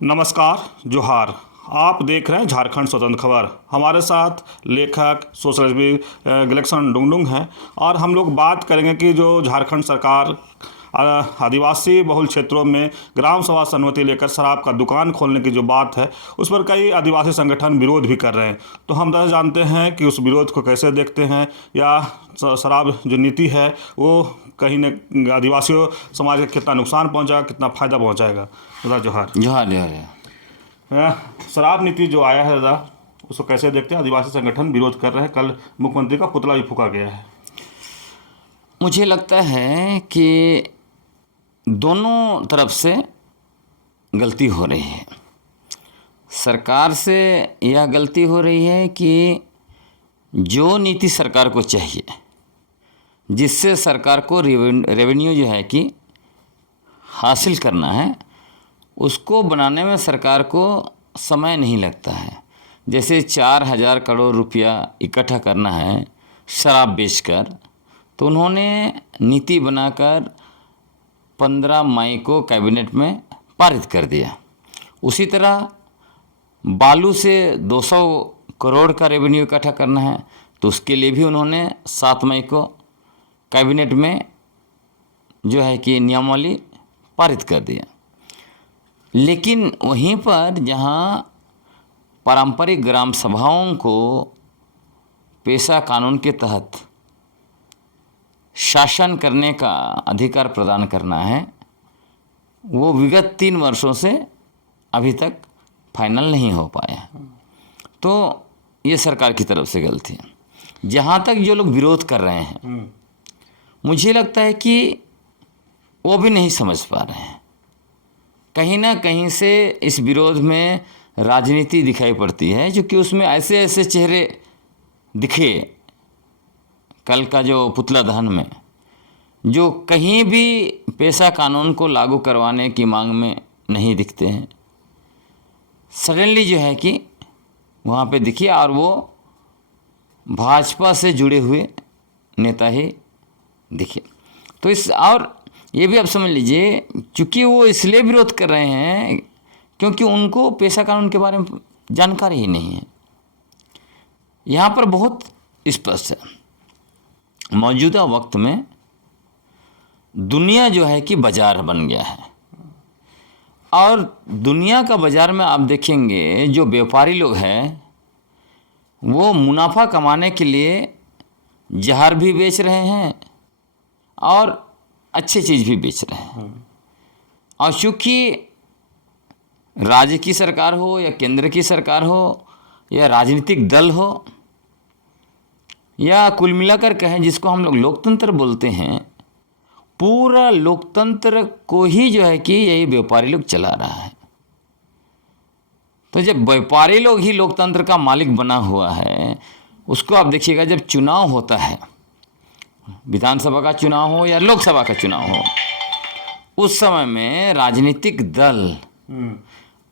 नमस्कार, जोहार। आप देख रहे हैं झारखंड स्वतंत्र खबर। हमारे साथ लेखक सोशलिस्ट गलेक्सन डुंगडुंग हैं और हम लोग बात करेंगे कि जो झारखंड सरकार आदिवासी बहुल क्षेत्रों में ग्राम सभा से अनुमति लेकर शराब का दुकान खोलने की जो बात है, उस पर कई आदिवासी संगठन विरोध भी कर रहे हैं। तो हम जानते हैं कि उस विरोध को कैसे देखते हैं, या शराब जो नीति है वो कहीं न आदिवासियों समाज का कितना नुकसान पहुंचाएगा, कितना फ़ायदा पहुंचाएगा। दादा जोहार। जोहार जोहार। शराब नीति जो आया है दादा, उसको कैसे देखते हैं? आदिवासी संगठन विरोध कर रहे हैं, कल मुख्यमंत्री का पुतला भी फूका गया है। मुझे लगता है कि दोनों तरफ से गलती हो रही है। सरकार से यह गलती हो रही है कि जो नीति सरकार को चाहिए, जिससे सरकार को रेवेन्यू जो है कि हासिल करना है, उसको बनाने में सरकार को समय नहीं लगता है। जैसे 4,000 करोड़ रुपया इकट्ठा करना है शराब बेचकर, तो उन्होंने नीति बनाकर 15 मई को कैबिनेट में पारित कर दिया। उसी तरह बालू से 200 करोड़ का रेवेन्यू इकट्ठा करना है, तो उसके लिए भी उन्होंने 7 मई को कैबिनेट में जो है कि नियमावली पारित कर दिया। लेकिन वहीं पर जहां पारंपरिक ग्राम सभाओं को पेशा कानून के तहत शासन करने का अधिकार प्रदान करना है, वो विगत 3 वर्षों से अभी तक फाइनल नहीं हो पाया। तो ये सरकार की तरफ से गलती है। जहाँ तक जो लोग विरोध कर रहे हैं, मुझे लगता है कि वो भी नहीं समझ पा रहे हैं। कहीं ना कहीं से इस विरोध में राजनीति दिखाई पड़ती है, क्योंकि उसमें ऐसे ऐसे चेहरे दिखे कल का जो पुतला दहन में, जो कहीं भी पेशा कानून को लागू करवाने की मांग में नहीं दिखते हैं। सडनली जो है कि वहाँ पे दिखिए, और वो भाजपा से जुड़े हुए नेता ही दिखे। तो इस और ये भी आप समझ लीजिए, क्योंकि वो इसलिए विरोध कर रहे हैं क्योंकि उनको पेशा कानून के बारे में जानकारी ही नहीं है। यहाँ पर बहुत स्पष्ट है, मौजूदा वक्त में दुनिया जो है कि बाजार बन गया है, और दुनिया का बाजार में आप देखेंगे जो व्यापारी लोग हैं वो मुनाफा कमाने के लिए जहर भी बेच रहे हैं और अच्छी चीज़ भी बेच रहे हैं। और चूँकि राज्य की सरकार हो या केंद्र की सरकार हो या राजनीतिक दल हो, या कुल मिलाकर कहें जिसको हम लोग लोकतंत्र बोलते हैं, पूरा लोकतंत्र को ही जो है कि यही व्यापारी लोग चला रहा है। तो जब व्यापारी लोग ही लोकतंत्र का मालिक बना हुआ है, उसको आप देखिएगा, जब चुनाव होता है, विधानसभा का चुनाव हो या लोकसभा का चुनाव हो, उस समय में राजनीतिक दल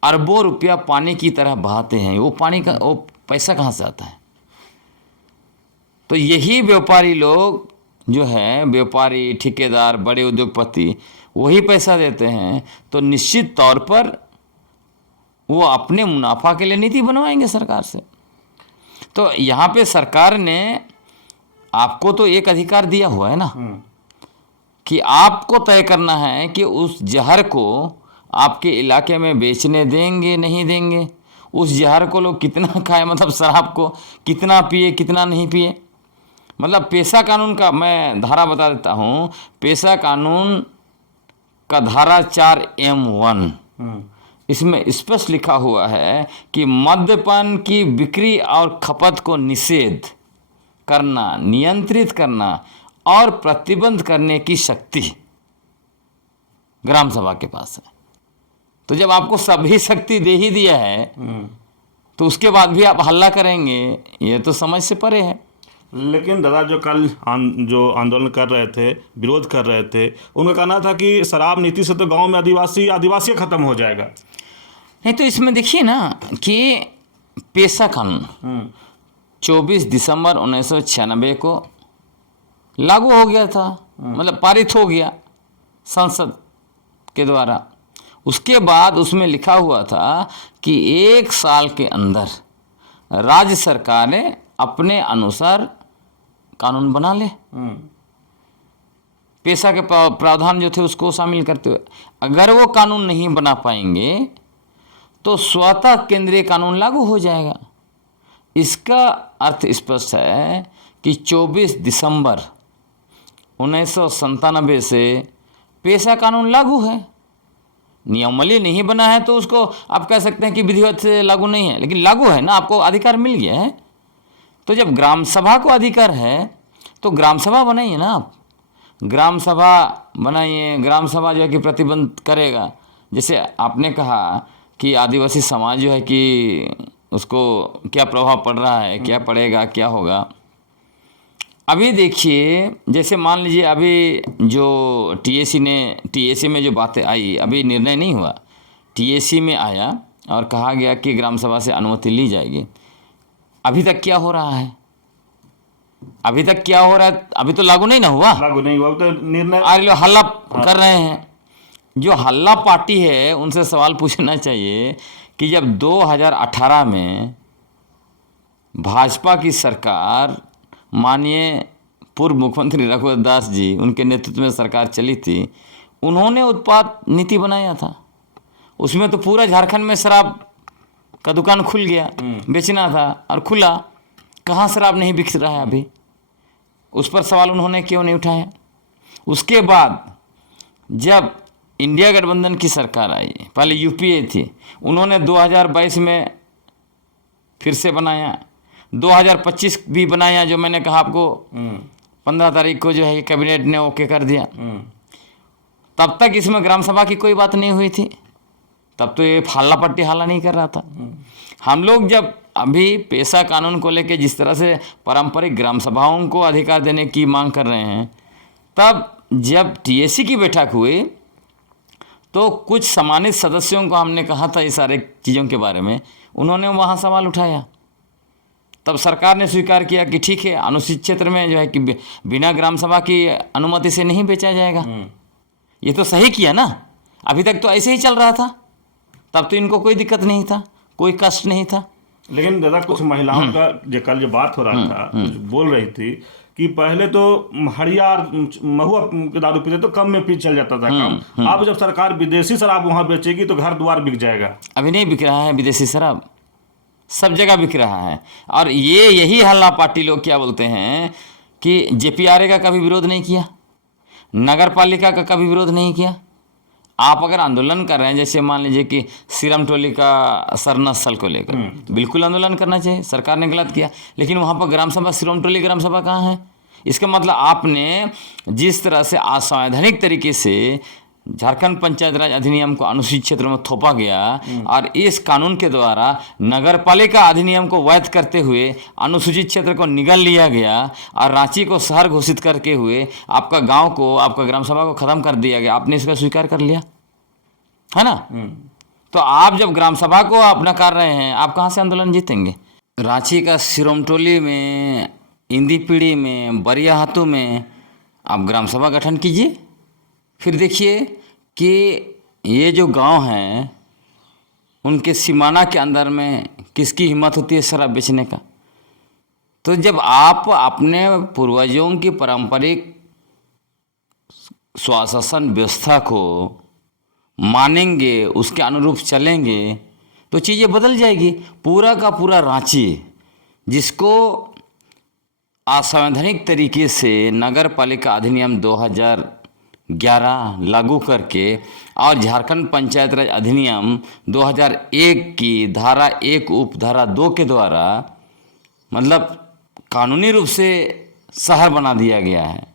अरबों रुपया पानी की तरह बहाते हैं। वो पानी का वो पैसा कहाँ से आता है? तो यही व्यापारी लोग जो है, व्यापारी, ठेकेदार, बड़े उद्योगपति, वही पैसा देते हैं। तो निश्चित तौर पर वो अपने मुनाफा के लिए नीति बनवाएंगे सरकार से। तो यहाँ पे सरकार ने आपको तो एक अधिकार दिया हुआ है ना, कि आपको तय करना है कि उस जहर को आपके इलाके में बेचने देंगे नहीं देंगे, उस जहर को लोग कितना खाए, मतलब शराब को कितना पिए कितना नहीं पिए। मतलब पेशा कानून का मैं धारा बता देता हूँ। पेशा कानून का धारा 4M1, इसमें स्पष्ट लिखा हुआ है कि मद्यपान की बिक्री और खपत को निषेध करना, नियंत्रित करना और प्रतिबंध करने की शक्ति ग्राम सभा के पास है। तो जब आपको सभी शक्ति दे ही दिया है, तो उसके बाद भी आप हल्ला करेंगे, ये तो समझ से परे है। लेकिन दादा, जो कल जो आंदोलन कर रहे थे, विरोध कर रहे थे, उनका कहना था कि शराब नीति से तो गांव में आदिवासी खत्म हो जाएगा। नहीं, तो इसमें देखिए ना कि पेशा कानून 24 दिसंबर 1996 को लागू हो गया था, मतलब पारित हो गया संसद के द्वारा। उसके बाद उसमें लिखा हुआ था कि 1 साल के अंदर राज्य सरकारें अपने अनुसार कानून बना ले, पेशा के प्रावधान जो थे उसको शामिल करते हुए। अगर वो कानून नहीं बना पाएंगे तो स्वतः केंद्रीय कानून लागू हो जाएगा। इसका अर्थ स्पष्ट है कि 24 दिसंबर 1997 से पेशा कानून लागू है। नियमावली नहीं बना है तो उसको आप कह सकते हैं कि विधिवत से लागू नहीं है, लेकिन लागू है ना, आपको अधिकार मिल गया है। तो जब ग्राम सभा को अधिकार है तो ग्राम सभा बनाइए ना, आप ग्राम सभा बनाइए। ग्राम सभा जो है कि प्रतिबंध करेगा। जैसे आपने कहा कि आदिवासी समाज जो है कि उसको क्या प्रभाव पड़ रहा है, क्या पड़ेगा, क्या होगा। अभी देखिए, जैसे मान लीजिए अभी जो टीएसी में जो बातें आई, अभी निर्णय नहीं हुआ, टीएसी में आया और कहा गया कि ग्राम सभा से अनुमति ली जाएगी। अभी तक क्या हो रहा है? अभी तक क्या हो रहा है? अभी तो लागू नहीं ना हुआ, लागू नहीं हुआ तो निर्णय आज लोग हल्ला कर रहे हैं। जो हल्ला पार्टी है उनसे सवाल पूछना चाहिए कि जब 2018 में भाजपा की सरकार, माननीय पूर्व मुख्यमंत्री रघुवर दास जी, उनके नेतृत्व में सरकार चली थी, उन्होंने उत्पाद नीति बनाया था। उसमें तो पूरा झारखंड में शराब का दुकान खुल गया, बेचना था और खुला। कहाँ शराब नहीं बिक रहा है अभी? उस पर सवाल उन्होंने क्यों नहीं उठाया? उसके बाद जब इंडिया गठबंधन की सरकार आई, पहले यूपीए थी, उन्होंने 2022 में फिर से बनाया, 2025 भी बनाया, जो मैंने कहा आपको 15 तारीख को जो है कैबिनेट ने ओके कर दिया। तब तक इसमें ग्राम सभा की कोई बात नहीं हुई थी, तब तो ये हल्ला पट्टी हल्ला नहीं कर रहा था। हम लोग जब अभी पेशा कानून को लेकर जिस तरह से पारंपरिक ग्राम सभाओं को अधिकार देने की मांग कर रहे हैं, तब जब टीएसी की बैठक हुई तो कुछ सम्मानित सदस्यों को हमने कहा था इस सारे चीज़ों के बारे में, उन्होंने वहाँ सवाल उठाया। तब सरकार ने स्वीकार किया कि ठीक है, अनुसूचित क्षेत्र में जो है कि बिना ग्राम सभा की अनुमति से नहीं बेचा जाएगा। ये तो सही किया ना। अभी तक तो ऐसे ही चल रहा था, तब तो इनको कोई दिक्कत नहीं था, कोई कष्ट नहीं था। लेकिन दादा कुछ महिलाओं का जो कल जो बात हो रहा था, कुछ बोल रही थी कि पहले तो हरियार महुआ के दारू पीते तो कम में पी चल जाता था काम। अब जब सरकार विदेशी शराब वहां बेचेगी तो घर द्वार बिक जाएगा। अभी नहीं बिक रहा है विदेशी शराब, सब जगह बिक रहा है। और ये यही हल्ला पार्टी लोग क्या बोलते हैं कि जेपीआरए का कभी विरोध नहीं किया, नगर पालिका का कभी विरोध नहीं किया। आप अगर आंदोलन कर रहे हैं, जैसे मान लीजिए कि सीरम टोली का सरना स्थल को लेकर, बिल्कुल आंदोलन करना चाहिए, सरकार ने गलत किया, लेकिन वहाँ पर ग्राम सभा, सीरम टोली ग्राम सभा कहाँ है? इसका मतलब आपने जिस तरह से असंवैधानिक तरीके से झारखंड पंचायत राज अधिनियम को अनुसूचित क्षेत्र में थोपा गया और इस कानून के द्वारा नगर पालिका अधिनियम को वैध करते हुए अनुसूचित क्षेत्र को निगल लिया गया और रांची को शहर घोषित करके हुए आपका गांव को, आपका ग्राम सभा को खत्म कर दिया गया। आपने इसका स्वीकार कर लिया है ना। तो आप जब ग्राम सभा को आप नकार रहे हैं, आप कहाँ से आंदोलन जीतेंगे? रांची का सिरोमटोली में, इंदीपीढ़ी में, बरियाहातू में आप ग्राम सभा गठन कीजिए। फिर देखिए कि ये जो गांव हैं उनके सीमाना के अंदर में किसकी हिम्मत होती है शराब बेचने का। तो जब आप अपने पूर्वजों की पारंपरिक स्वशासन व्यवस्था को मानेंगे, उसके अनुरूप चलेंगे, तो चीज़ें बदल जाएगी। पूरा का पूरा रांची, जिसको असंवैधानिक तरीके से नगर पालिका अधिनियम 2011 लागू करके और झारखंड पंचायत राज अधिनियम 2001 की धारा 1 उप धारा 2 के द्वारा मतलब कानूनी रूप से शहर बना दिया गया है,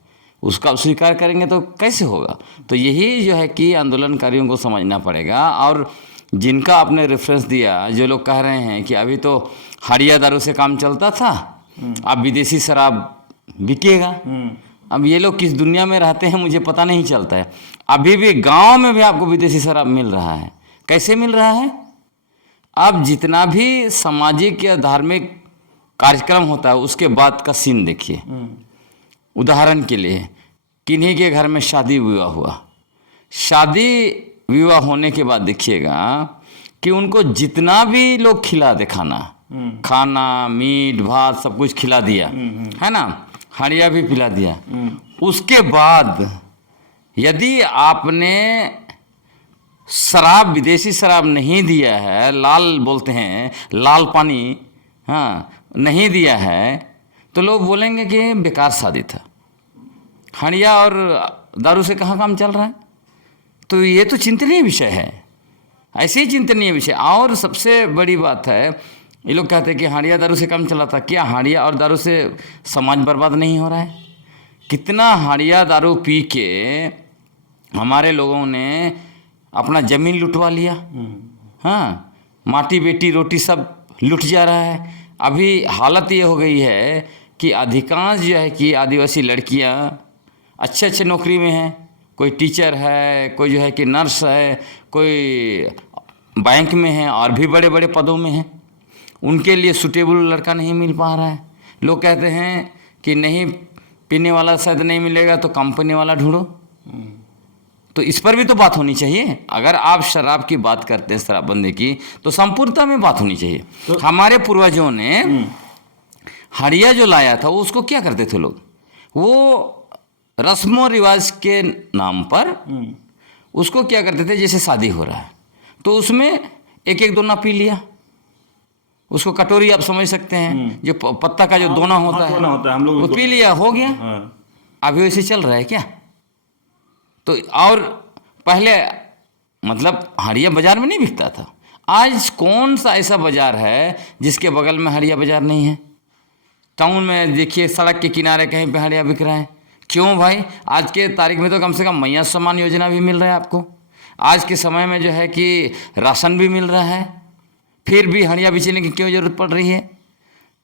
उसका स्वीकार करेंगे तो कैसे होगा? तो यही जो है कि आंदोलनकारियों को समझना पड़ेगा। और जिनका आपने रेफरेंस दिया, जो लोग कह रहे हैं कि अभी तो हड़िया दारू से काम चलता था, अब विदेशी शराब बिकेगा। अब ये लोग किस दुनिया में रहते हैं मुझे पता नहीं चलता है। अभी भी गांव में भी आपको विदेशी शराब मिल रहा है। कैसे मिल रहा है? अब जितना भी सामाजिक या धार्मिक कार्यक्रम होता है उसके बाद का सीन देखिए। उदाहरण के लिए किन्हीं के घर में शादी विवाह हुआ, शादी विवाह होने के बाद देखिएगा कि उनको जितना भी लोग खिला दे खाना मीट भात सब कुछ खिला दिया, है ना, हंडिया भी पिला दिया। उसके बाद यदि आपने शराब, विदेशी शराब नहीं दिया है, लाल बोलते हैं लाल पानी, हाँ, नहीं दिया है, तो लोग बोलेंगे कि बेकार शादी था। हंडिया और दारू से कहाँ काम चल रहा है? तो ये तो चिंतनीय विषय है, ऐसे ही चिंतनीय विषय। और सबसे बड़ी बात है, ये लोग कहते हैं कि हांडिया दारू से काम चला था। क्या हांडिया और दारू से समाज बर्बाद नहीं हो रहा है? कितना हांडिया दारू पी के हमारे लोगों ने अपना ज़मीन लुटवा लिया, हाँ, माटी बेटी रोटी सब लुट जा रहा है। अभी हालत ये हो गई है कि अधिकांश जो है कि आदिवासी लड़कियां अच्छे अच्छे नौकरी में हैं। कोई टीचर है, कोई जो है कि नर्स है, कोई बैंक में है और भी बड़े बड़े पदों में हैं। उनके लिए सूटेबल लड़का नहीं मिल पा रहा है। लोग कहते हैं कि नहीं, पीने वाला शायद नहीं मिलेगा तो कंपनी वाला ढूंढो। तो इस पर भी तो बात होनी चाहिए। अगर आप शराब की बात करते हैं, शराबबंदी की, तो संपूर्णता में बात होनी चाहिए। तो हमारे पूर्वजों ने हंडिया जो लाया था वो उसको क्या करते थे लोग, वो रस्मों रिवाज के नाम पर उसको क्या करते थे, जैसे शादी हो रहा है तो उसमें एक एक दोना पी लिया। उसको कटोरी आप समझ सकते हैं, जो पत्ता का जो दोना होता है, हम लोग वो पी लिया, हो गया। अभी वैसे चल रहा है क्या? तो और पहले मतलब हंडिया बाजार में नहीं बिकता था। आज कौन सा ऐसा बाजार है जिसके बगल में हंडिया बाजार नहीं है? टाउन में देखिए, सड़क के किनारे कहीं पे हंडिया बिक रहा है। क्यों भाई? आज के तारीख में तो कम से कम मैया सम्मान योजना भी मिल रहा है आपको। आज के समय में जो है कि राशन भी मिल रहा है, फिर भी हंडिया बेचने की क्यों जरूरत पड़ रही है?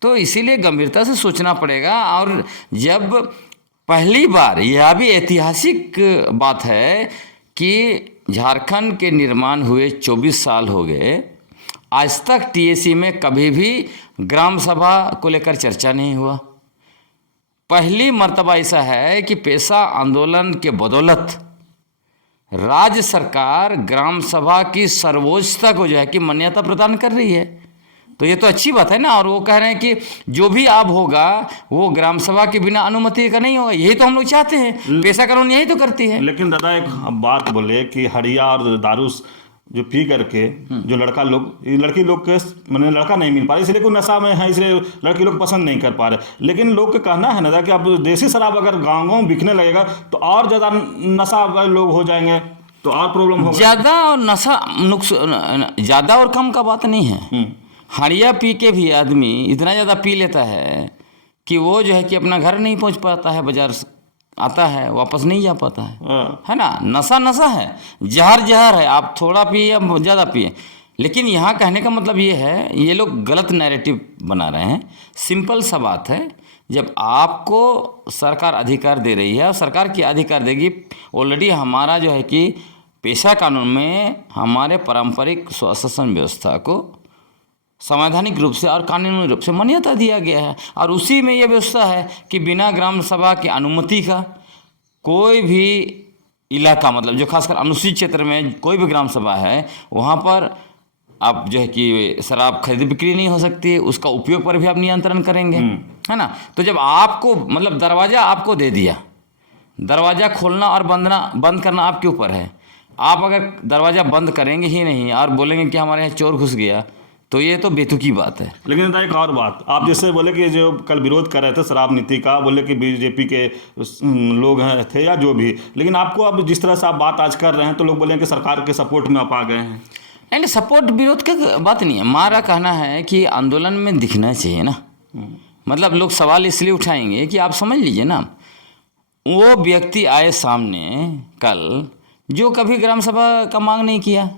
तो इसीलिए गंभीरता से सोचना पड़ेगा। और जब पहली बार, यह भी ऐतिहासिक बात है कि झारखंड के निर्माण हुए 24 साल हो गए, आज तक टीएसी में कभी भी ग्राम सभा को लेकर चर्चा नहीं हुआ। पहली मर्तबा ऐसा है कि पेशा आंदोलन के बदौलत राज्य सरकार ग्राम सभा की सर्वोच्चता को जो है कि मान्यता प्रदान कर रही है। तो ये तो अच्छी बात है ना। और वो कह रहे हैं कि जो भी अब होगा वो ग्राम सभा के बिना अनुमति का नहीं होगा। यही तो हम लोग चाहते हैं, पेशा कानून यही तो करती है। लेकिन दादा एक बात बोले कि हंडिया और दारू जो पी करके जो लड़की लोग के मैंने लड़का नहीं मिल पा रहा, इसलिए कोई नशा में है, इसलिए लड़की लोग पसंद नहीं कर पा रहे। लेकिन लोग का कहना है ना कि अब देसी शराब अगर गाँव गाँव बिकने लगेगा तो और ज़्यादा नशा लोग हो जाएंगे, तो और प्रॉब्लम होगा। ज़्यादा और नशा ज़्यादा और कम का बात नहीं है। हंडिया पी के भी आदमी इतना ज़्यादा पी लेता है कि वो जो है कि अपना घर नहीं पहुंच पाता है, बाजार आता है वापस नहीं जा पाता है ना। नशा नशा है, जहर जहर है। आप थोड़ा पिए या ज़्यादा पिए। लेकिन यहाँ कहने का मतलब ये है, ये लोग गलत नैरेटिव बना रहे हैं। सिंपल सा बात है, जब आपको सरकार अधिकार दे रही है और सरकार की अधिकार देगी, ऑलरेडी हमारा जो है कि पेशा कानून में हमारे पारंपरिक स्वशासन व्यवस्था को संवैधानिक रूप से और कानूनी रूप से मान्यता दिया गया है। और उसी में यह व्यवस्था है कि बिना ग्राम सभा की अनुमति का कोई भी इलाका, मतलब जो खासकर अनुसूचित क्षेत्र में कोई भी ग्राम सभा है, वहाँ पर आप जो है कि शराब खरीद बिक्री नहीं हो सकती है। उसका उपयोग पर भी आप नियंत्रण करेंगे, है ना। तो जब आपको मतलब दरवाज़ा आपको दे दिया, दरवाज़ा खोलना और बंद करना आपके ऊपर है। आप अगर दरवाज़ा बंद करेंगे ही नहीं और बोलेंगे कि हमारे यहाँ चोर घुस गया, तो ये तो बेतुकी बात है। लेकिन एक और बात, आप जैसे बोले कि जो कल विरोध कर रहे थे शराब नीति का, बोले कि बीजेपी के लोग हैं थे या जो भी, लेकिन आपको अब जिस तरह से आप बात आज कर रहे हैं तो लोग बोले कि सरकार के सपोर्ट में आप आ गए हैं। नहीं, सपोर्ट विरोध का बात नहीं है। हमारा कहना है कि आंदोलन में दिखना चाहिए ना। मतलब लोग सवाल इसलिए उठाएंगे कि आप समझ लीजिए ना, वो व्यक्ति आए सामने कल जो कभी ग्राम सभा का मांग नहीं किया,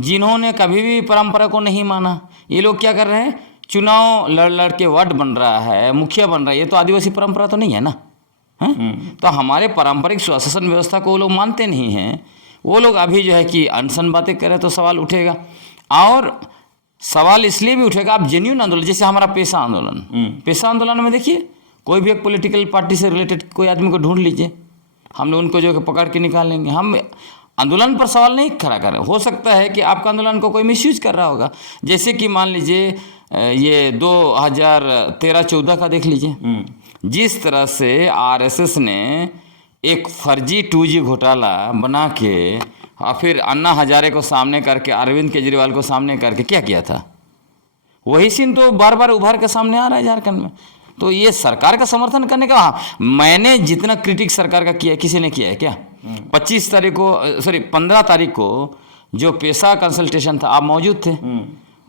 जिन्होंने कभी भी परंपरा को नहीं माना। ये लोग क्या कर रहे हैं, चुनाव लड़ के वार्ड बन रहा है, मुखिया बन रहा है। ये तो आदिवासी परंपरा तो नहीं है ना, है? तो हमारे पारंपरिक स्वशासन व्यवस्था को वो लोग मानते नहीं हैं। वो लोग अभी जो है कि अनसन बातें करें तो सवाल उठेगा। और सवाल इसलिए भी उठेगा, आप जेन्युइन आंदोलन, जैसे हमारा पेशा आंदोलन, पेशा आंदोलन में देखिए कोई भी एक पॉलिटिकल पार्टी से रिलेटेड कोई आदमी को ढूंढ लीजिए, हम लोग उनको जो है पकड़ के निकालेंगे। हम आंदोलन पर सवाल नहीं खड़ा कर रहे। हो सकता है कि आपका आंदोलन को कोई मिसयूज कर रहा होगा, जैसे कि मान लीजिए ये 2013-14 का देख लीजिए, जिस तरह से आरएसएस ने एक फर्जी 2G घोटाला बना के और फिर अन्ना हजारे को सामने करके, अरविंद केजरीवाल को सामने करके क्या किया था, वही सीन तो बार बार उभर के सामने आ रहा है झारखंड में। तो ये सरकार का समर्थन करने का, मैंने जितना क्रिटिक सरकार का किया किसी ने किया है क्या? 15 तारीख को जो पेशा कंसल्टेशन था, आप मौजूद थे।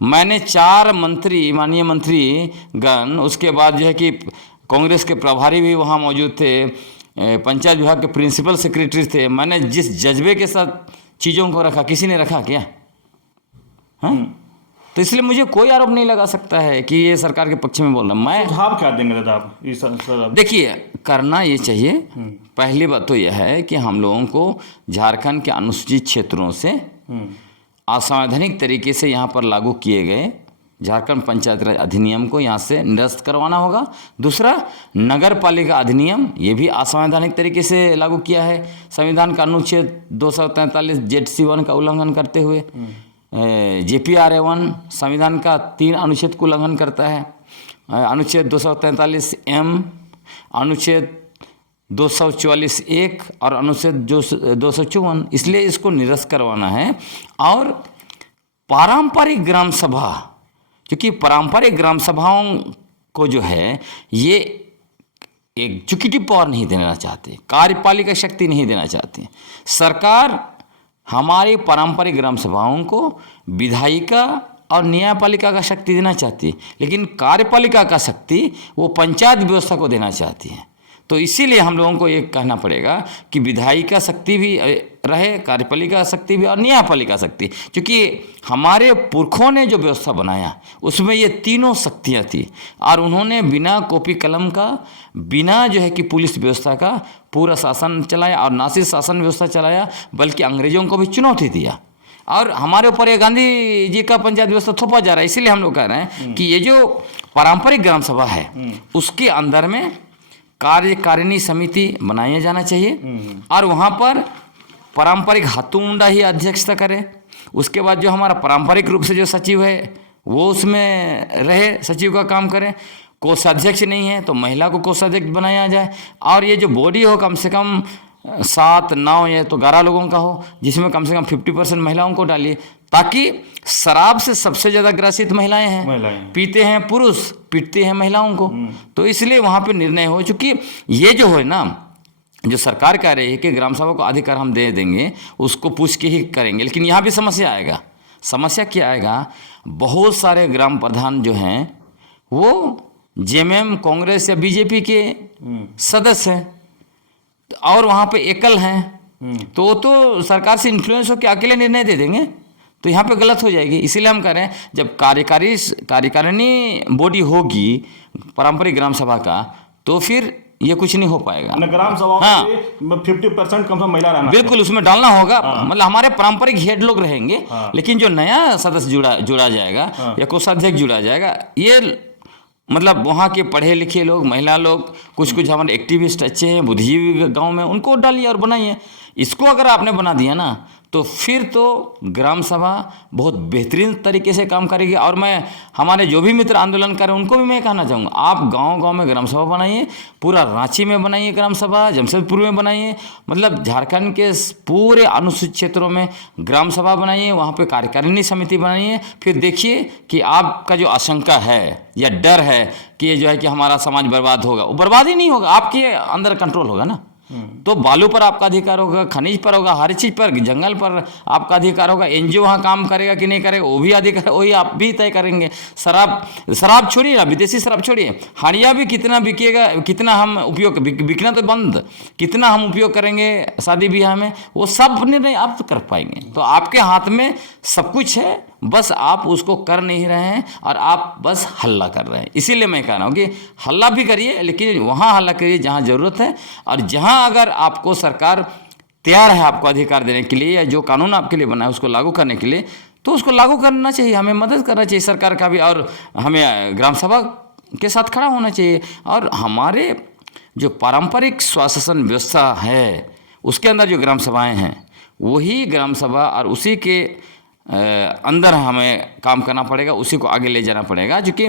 मैंने 4 मंत्री, माननीय मंत्री गण, उसके बाद जो है कि कांग्रेस के प्रभारी भी वहाँ मौजूद थे, पंचायत विभाग के प्रिंसिपल सेक्रेटरी थे। मैंने जिस जज्बे के साथ चीज़ों को रखा, किसी ने रखा क्या? हाँ, तो इसलिए मुझे कोई आरोप नहीं लगा सकता है कि ये सरकार के पक्ष में बोल रहा। मैं सुझाव क्या देंगे दादा आप इस सर? देखिए, करना ये चाहिए। पहली बात तो यह है कि हम लोगों को झारखंड के अनुसूचित क्षेत्रों से असंवैधानिक तरीके से यहाँ पर लागू किए गए झारखंड पंचायत राज अधिनियम को यहाँ से निरस्त करवाना होगा। दूसरा, नगर पालिका अधिनियम, ये भी असंवैधानिक तरीके से लागू किया है, संविधान का अनुच्छेद 243 ZC1 का उल्लंघन करते हुए। JPRA1 संविधान का 3 अनुच्छेद को उल्लंघन करता है, अनुच्छेद 243M, अनुच्छेद 244(1) और अनुच्छेद 254। इसलिए इसको निरस्त करवाना है। और पारंपरिक ग्राम सभा, क्योंकि पारंपरिक ग्राम सभाओं को जो है ये एग्जीक्यूटिव पावर नहीं देना चाहते, कार्यपालिका शक्ति नहीं देना चाहते। सरकार हमारी पारंपरिक ग्राम सभाओं को विधायिका और न्यायपालिका का शक्ति देना चाहती है, लेकिन कार्यपालिका का शक्ति वो पंचायत व्यवस्था को देना चाहती है। तो इसीलिए हम लोगों को ये कहना पड़ेगा कि विधायिका शक्ति भी रहे, कार्यपालिका शक्ति भी और न्यायपालिका शक्ति, क्योंकि हमारे पुरखों ने जो व्यवस्था बनाया उसमें ये तीनों शक्तियाँ थी। और उन्होंने बिना कॉपी कलम का, बिना जो है कि पुलिस व्यवस्था का पूरा शासन चलाया, और ना सिर्फ शासन व्यवस्था चलाया बल्कि अंग्रेजों को भी चुनौती दिया। और हमारे ऊपर ये गांधी जी का पंचायत व्यवस्था थोपा जा रहा है। इसीलिए हम लोग कह रहे हैं कि ये जो पारंपरिक ग्राम सभा है उसके अंदर में कार्यकारिणी समिति बनाया जाना चाहिए, और वहाँ पर पारंपरिक हाथूमुंडा ही अध्यक्षता करे। उसके बाद जो हमारा पारंपरिक रूप से जो सचिव है वो उसमें रहे, सचिव का काम करे। कोषाध्यक्ष नहीं है तो महिला को कोषाध्यक्ष बनाया जाए। और ये जो बॉडी हो कम से कम 7, 9 या तो 11 लोगों का हो, जिसमें कम से कम 50% महिलाओं को डालिए, ताकि शराब से सबसे ज़्यादा ग्रसित महिलाएं हैं। पीते हैं पुरुष, पीटते हैं महिलाओं को। तो इसलिए वहाँ पे निर्णय हो, चूँकि ये जो है ना, जो सरकार कह रही है कि ग्राम सभा को अधिकार हम दे देंगे, उसको पूछ के ही करेंगे। लेकिन यहाँ भी समस्या आएगा। समस्या क्या आएगा? बहुत सारे ग्राम प्रधान जो हैं वो JMM, कांग्रेस या BJP के सदस्य हैं, और वहाँ पे एकल हैं, तो वो तो सरकार से इन्फ्लुएंस होकर अकेले निर्णय दे देंगे, तो यहाँ पे गलत हो जाएगी। इसीलिए हम कह रहे हैं जब कार्यकारिणी बॉडी होगी पारंपरिक ग्राम सभा का, तो फिर ये कुछ नहीं हो पाएगा। ग्राम सभा में 50% कम से कम महिला रहना, बिल्कुल उसमें डालना होगा। मतलब हमारे पारंपरिक हेड लोग रहेंगे, लेकिन जो नया सदस्य जुड़ा जाएगा या कोषाध्यक्ष जुड़ा जाएगा, ये मतलब वहाँ के पढ़े लिखे लोग, महिला लोग, कुछ हमारे एक्टिविस्ट अच्छे हैं, बुद्धिजीवी गांव में, उनको डालिए और बनाइए। इसको अगर आपने बना दिया ना, तो फिर तो ग्राम सभा बहुत बेहतरीन तरीके से काम करेगी। और मैं हमारे जो भी मित्र आंदोलन कर रहे हैं उनको भी मैं कहना चाहूँगा, आप गांव-गांव में ग्राम सभा बनाइए, पूरा रांची में बनाइए ग्राम सभा, जमशेदपुर में बनाइए, मतलब झारखंड के पूरे अनुसूचित क्षेत्रों में ग्राम सभा बनाइए, वहाँ पे कार्यकारिणी समिति बनाइए। फिर देखिए कि आपका जो आशंका है या डर है कि ये जो है कि हमारा समाज बर्बाद होगा, वो बर्बाद ही नहीं होगा, आपके अंदर कंट्रोल होगा ना। तो बालू पर आपका अधिकार होगा, खनिज पर होगा, हर चीज़ पर, जंगल पर आपका अधिकार होगा। NGO वहाँ काम करेगा कि नहीं करेगा वो भी अधिकार, वही आप भी तय करेंगे। शराब छोड़िए ना, विदेशी शराब छोड़िए, हाड़िया भी कितना बिकेगा, कितना हम उपयोग, बिकना तो बंद, कितना हम उपयोग करेंगे शादी ब्याह में, वो सब निर्णय आप कर पाएंगे। तो आपके हाथ में सब कुछ है, बस आप उसको कर नहीं रहे हैं और आप बस हल्ला कर रहे हैं। इसीलिए मैं कह रहा हूँ कि हल्ला भी करिए, लेकिन वहाँ हल्ला करिए जहाँ ज़रूरत है, और जहाँ अगर आपको सरकार तैयार है आपको अधिकार देने के लिए, या जो कानून आपके लिए बना है उसको लागू करने के लिए, तो उसको लागू करना चाहिए। हमें मदद करना चाहिए सरकार का भी, और हमें ग्राम सभा के साथ खड़ा होना चाहिए। और हमारे जो पारंपरिक स्वशासन व्यवस्था है उसके अंदर जो ग्राम सभाएँ हैं वही ग्राम सभा और उसी के अंदर हमें काम करना पड़ेगा, उसी को आगे ले जाना पड़ेगा, क्योंकि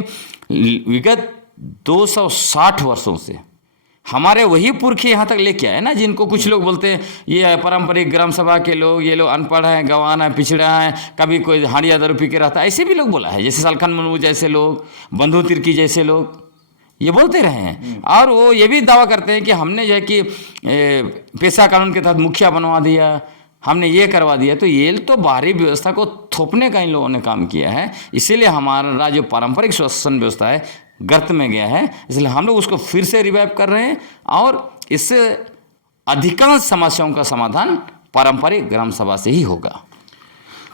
विगत 260 वर्षों से हमारे वही पुरखे यहाँ तक लेके आए ना, जिनको कुछ लोग बोलते हैं ये पारंपरिक ग्राम सभा के लोग, ये लोग अनपढ़ हैं, गंवार हैं, पिछड़ा हैं, कभी कोई हांडिया दारू पी के रहता है, ऐसे भी लोग बोला है, जैसे सलखन मुर्मू जैसे लोग, बंधु तिर्की जैसे लोग ये बोलते रहे हैं। और वो ये भी दावा करते हैं कि हमने जो है कि पेशा कानून के तहत मुखिया बनवा दिया, हमने ये करवा दिया। तो ये तो बाहरी व्यवस्था को थोपने का इन लोगों ने काम किया है, इसीलिए हमारा जो पारंपरिक शासन व्यवस्था है गर्त में गया है। इसलिए हम लोग उसको फिर से रिवाइव कर रहे हैं और इससे अधिकांश समस्याओं का समाधान पारंपरिक ग्राम सभा से ही होगा।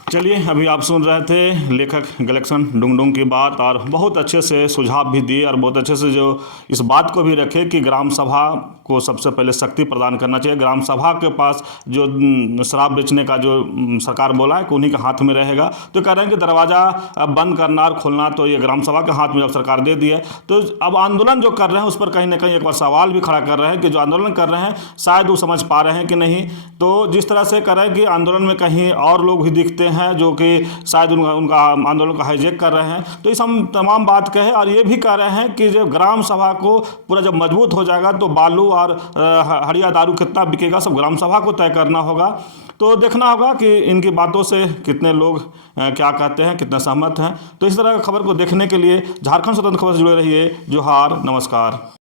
चलिए, अभी आप सुन रहे थे लेखक गलेक्सन डुंगडुंग की बात, और बहुत अच्छे से सुझाव भी दिए और बहुत अच्छे से जो इस बात को भी रखे कि ग्राम सभा को सबसे पहले शक्ति प्रदान करना चाहिए। ग्राम सभा के पास जो शराब बेचने का जो सरकार बोला है कि उन्हीं के हाथ में रहेगा, तो कह रहे हैं कि दरवाज़ा बंद करना और खोलना तो ये ग्राम सभा के हाथ में जब सरकार दे दी है, तो अब आंदोलन जो कर रहे हैं उस पर कहीं ना कहीं एक बार सवाल भी खड़ा कर रहे हैं कि जो आंदोलन कर रहे हैं शायद वो समझ पा रहे हैं कि नहीं। तो जिस तरह से कर रहे हैं कि आंदोलन में कहीं और लोग भी दिखते हैं जो कि शायद उनका आंदोलन को हाईजैक कर रहे हैं, तो इस हम तमाम बात कहे और ये भी कह रहे हैं कि जब ग्राम सभा को पूरा जब मजबूत हो जाएगा तो बालू और हड़िया दारू कितना बिकेगा सब ग्राम सभा को तय करना होगा। तो देखना होगा कि इनकी बातों से कितने लोग क्या कहते हैं, कितने सहमत हैं। तो इस तरह खबर को देखने के लिए झारखंड स्वतंत्र खबर से जुड़े रहिए। जोहार, नमस्कार।